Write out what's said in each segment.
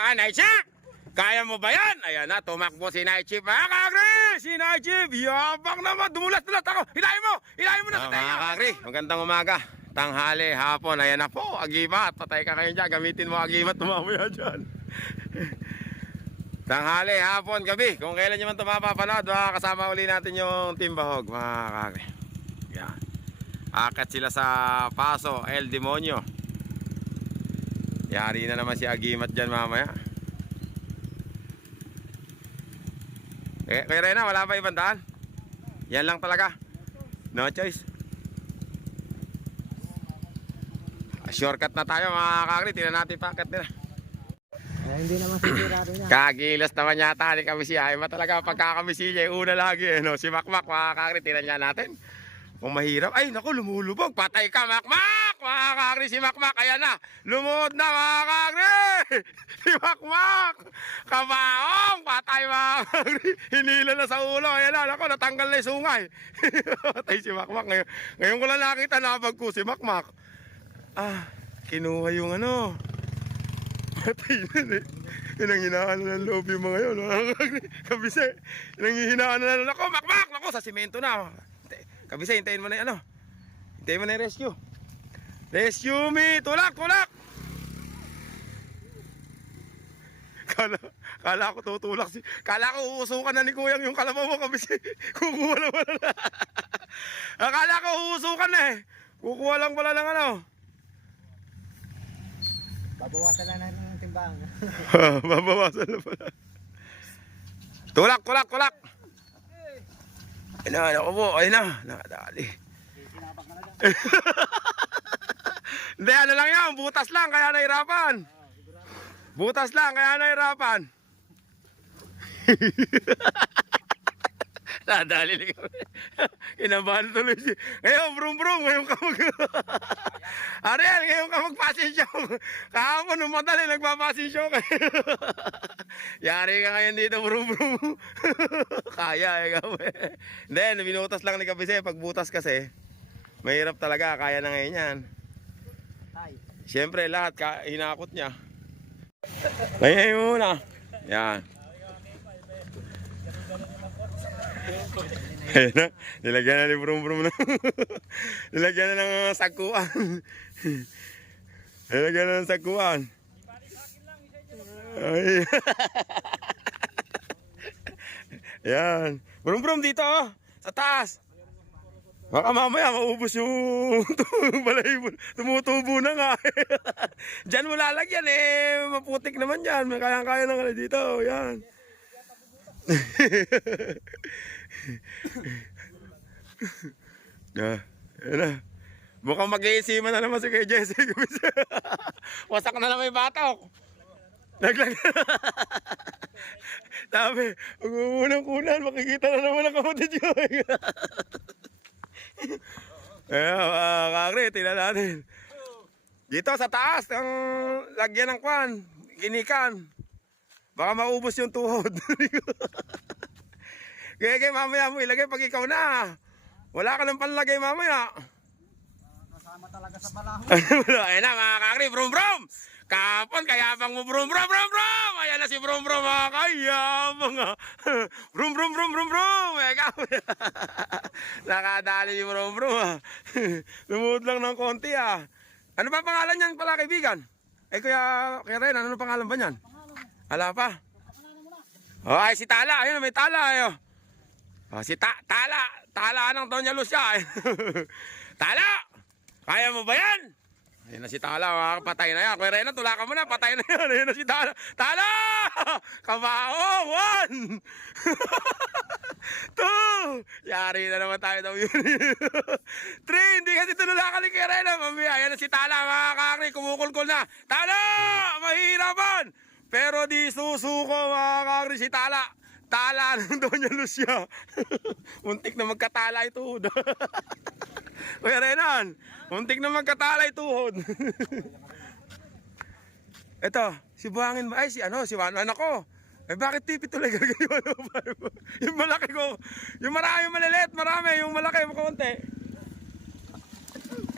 Ah, Night Chief! Kaya mo ba yan? Ayan na, tumakbo si Night Chief. Mga kakri! Si Night Chief, yabang naman. Dumulat-dulat ako. Hilahin mo! Hilahin mo na sa Ah, mga kakri, magandang umaga. Tanghali, hapon, ayan na po, agimat. Patay ka kayo dyan, gamitin mo agimat, tumamaya dyan. Tanghali, hapon, gabi. Kung kailan nyo man ito mapapanood, makakasama uli natin yung Team Bahog, mga kakri. Yan. Akat sila sa Paso, El Demonyo. Yari na naman si Agimat dyan mamaya. Eh, kaya Rena, wala ba ibang daan? Yan lang talaga. No choice. Ah, Shortcut na tayo mga kakri. Tingnan natin packet nila. Eh, hindi naman sisirado niya. Kagilas naman yata ni kami siya. Iba talaga pagkakamisi niya. Una lagi eh. No? Si Makmak mga kakri. Tingnan niya natin. Kung mahirap. Ay naku lumulubog. Patay ka Makmak. Mga kakri si Makmak. Ayan na. Lumuhod na mga kakri. Si Makmak. Kabaong. Patay mga kakri. Hinila na sa ulo. Ayan na. Naku natanggal na yung sungay. Patay si Makmak. Ngayon, ngayon ko lang nakita nabag ko si Makmak. Ah. Kinuha yung ano. Patay na eh. Yun ang hinaan na ng loob yung mga yun. Kabise. Yun ang hinaan na ng Nako, makmak! Nako, sa simento na. Kabise, hintayin mo na yung ano. Hintayin mo na yung rescue. Rescue me! Tulak, tulak! Kala, kala ko tutulak si... Kala ko uusukan na ni Kuyang yung kalabaw mo kabise. Kukuha na wala na. Akala ko uusukan na eh. Kukuha lang pala ng ano. Babawasan lang natin ng timbang. Babawasan na pala. Tulak, tulak, tulak. Ayun na, naku po, ayun na. Nakadali. Hindi, ano lang yan, butas lang, kaya nahirapan. Butas lang, kaya nahirapan. Nadali lang kami. Inabahan tuloy si... Ngayon, brum brum, ngayon ka mag... Ariel, ngayon ka mag-passing show. Kahapon, nung madali, nagpa-passing show ka. Yari ka ngayon dito, brum brum. Kaya, eh, kami. Hindi, binutas lang ni Kabise. Pag butas kasi, mahirap talaga. Kaya na ngayon yan. Siyempre, lahat, hinakot niya. Ngayon muna. Yan. Ayun nilagyan na ni Brum Brum na. nilagyan na ng sagkuan. nilagyan na ng sagkuan. Ay. Yan. Brum Brum dito oh, sa taas. Baka mamaya maubos yung balahibo. Tumutubo na nga. Diyan mo lalagyan eh. Maputik naman yan. May kayang-kaya na nga dito. Yan. Ah, yan na. Mukhang mag-iisiman na naman si kay Jesse. Wasak na naman yung batok. Naglag. Sabi, huwag mo munang kunan. Makikita na naman ang kapatid ko. Eh, mga kakri, tingnan natin. Dito sa taas, ang lagyan ng kwan, ginikan. Baka maubos yung tuhod. Kaya kaya mamaya mo ilagay pag ikaw na. Wala ka ng panlagay mamaya. kasama talaga sa balahon. Ayun na mga kakri, brum brum! Kapon, kayabang mo brum brum brum brum! Ayan na si brum brum mga kayabang ah. Brum brum brum brum brum! Ikaw. Nakadali yung brum brum ah. Lumuhod lang ng konti ah. Ano ba pangalan niyan pala kaibigan? Eh kuya, kuya Ren, ano pangalan ba niyan? Ala pa? Oh, ay si Tala, ayun may Tala ayo. Oh, si Ta Tala, Tala ng Doña Lucia. Tala! Kaya mo ba yan? Ayun na si Tala, mga patay na yan. Kuya Renan, tulakan mo na, patay na yan. Ayun na si Tala. Tala! Kabao! One! Two! Yari na naman tayo daw yun. Three! Hindi kasi tinulakan ni Kuya Renan. Mamaya, ayan na si Tala, mga kakri. Kumukulkol na. Tala! Mahirapan! Pero di susuko, mga kakri, si Tala. Tala ng Doña Lucia. Muntik na magkatala ito. Kuya Renan, muntik na magkatalay tuhod. Ito, si Buhangin, ay si ano, si Wanwan ako. Eh bakit tipi tuloy gagawin yung Yung malaki ko, yung marami maliliit, marami, yung malaki mo konti.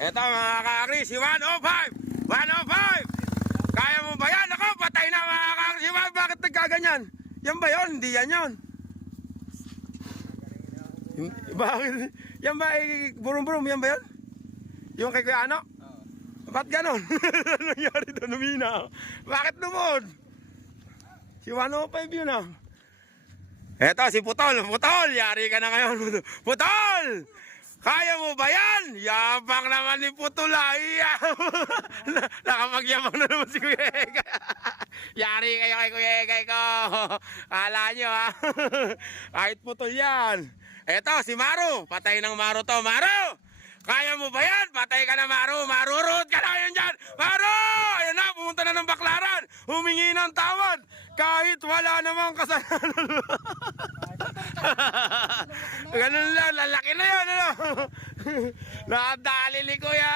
Ito mga kakri, si 105! 105! Kaya mo ba yan? Ako, patay na mga kakri! nagkaganyan? Yan ba yon? Hindi yan. Hin- Bakit? Yan ba ay burum-burum? Yan ba yon? Yung kay Kuya Ano? Ba't ganon? ano nangyari doon? Lumina. Bakit lumod? Si 105 yun ah. Eto, si Putol. Putol, yari ka na ngayon. Putol! Kaya mo ba yan? Yabang naman ni Putol ah. Nakapagyabang na naman si Kuya Egay. yari kayo kay Kuya Egay ko. Kala nyo ha. Kahit Putol yan. Eto, si Maru. Patay ng Maru to. Maru! Kaya mo ba yan? Patay ka na, Maru. Marurot ka na ngayon dyan. Maru! Ayan na, pumunta na ng baklaran. Humingi ng tawad. Kahit wala namang kasalanan. Ganun lang, lalaki na yan, ano? Nakadali ni Kuya.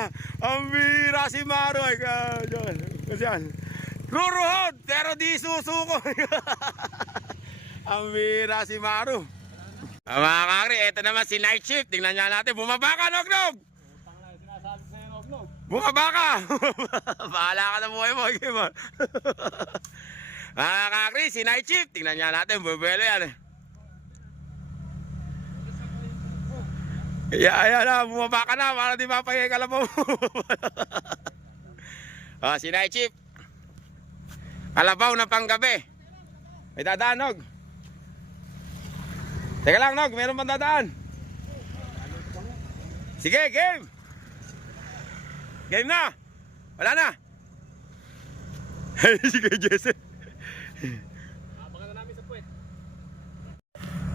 Ang bira si Maru. Ay, ka, dyan. Kasi yan. Ruruhod, pero di susuko. Ang bira si Maru. Ah, mga kakri, eto naman si Night Shift. Tingnan niya natin. Bumaba ka, Nognog! Bumaba ka! Bahala ka na buhay mo, Kimon. mga kakri, si Night Shift. Tingnan niya natin. Bubelo yan. Yeah, ayan na, bumaba ka na para di mapahingay ka lang po. ah, si Night Shift. Kalabaw na panggabi. May dadaan, Nog. Teka lang, Nog. Meron pang dadaan. Sige, game. Game na. Wala na. Sige, Jesse.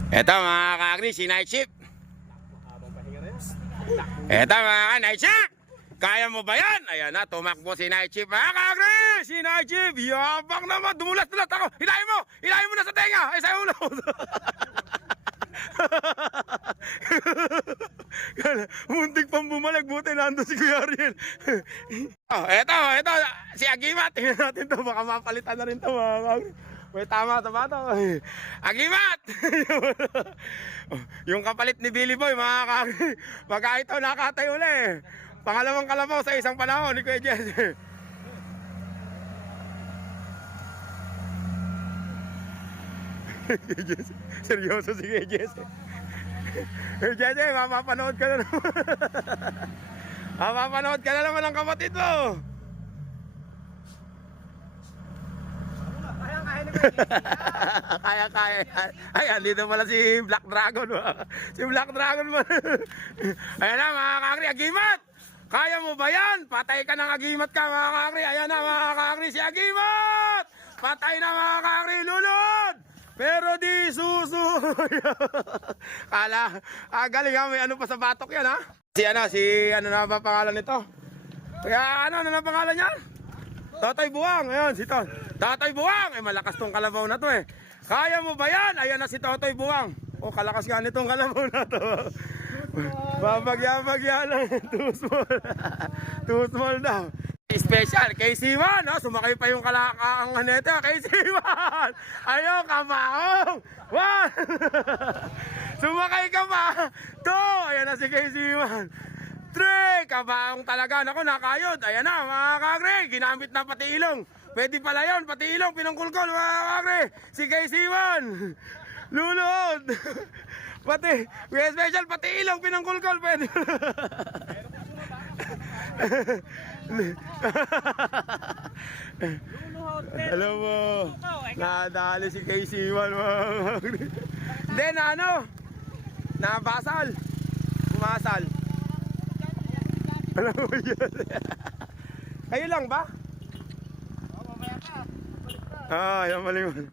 Eto mga kakri, si Night Shift. Eto mga ka, Night Shift. Kaya mo ba yan? Ayan na, tumakbo si Night Shift. Mga kakri, si Night Shift. Yabang naman, dumulas-dulas ako. Hilahin mo, hilahin mo na sa tenga. Ay, sa ulo. Muntik pang bumalik, buti nandun si Kuya Ariel. oh, eto, eto, si Agimat. Tingnan natin to, baka mapalitan na rin to. May tama, tama to. Agimat! yung kapalit ni Billy Boy, mga ito nakatay uli. Pangalawang kalabaw sa isang panahon ni Kuya Jesse. Kuya Jesse, Seryoso si Kuya Jesse. Kuya Jesse, mapapanood ka na naman. mapapanood ka na naman ng kapatid mo. kaya kaya. Ay andito pala si Black Dragon si Black Dragon mo ayan na mga kakri agimat! Kaya mo ba yan? Patay ka ng agimat ka mga kakri. Ayan na mga kakri si agimat! Patay na mga kakri lulod pero di susu kala ah, galing ha may ano pa sa batok yan ha si ano si ano na ba pangalan nito kaya ano ano na pangalan niyan Tatay Buwang, ayan si Tot. Tatay Buwang, eh malakas tong kalabaw na to eh. Kaya mo ba yan? Ayan na si Totoy Buwang. Oh, kalakas nga nitong kalabaw na to. Babagya-bagya lang. Too small. Too small daw. Special, kay Siwan, no? sumakay pa yung kalakaang nito, kay Siwan! Ayaw, kamaong! One! sumakay ka pa! Two! Ayan na si kay Siwan. Three! Kabaong talaga. Naku, nakayod. Ayan na, mga kakre. Ginamit na pati ilong. Pwede pala yun, pati ilong. Pinangkulkol, mga kakre. Si KC1. Lulod. pati, special, pati ilong. Pinangkulkol, pwede. Alam mo, nadali si KC1 mga kakre. Hindi, na ano, nabasal. Pumasal. Alam mo yun. Kayo lang ba? Oo, mamaya ka. Ah, yan malingon.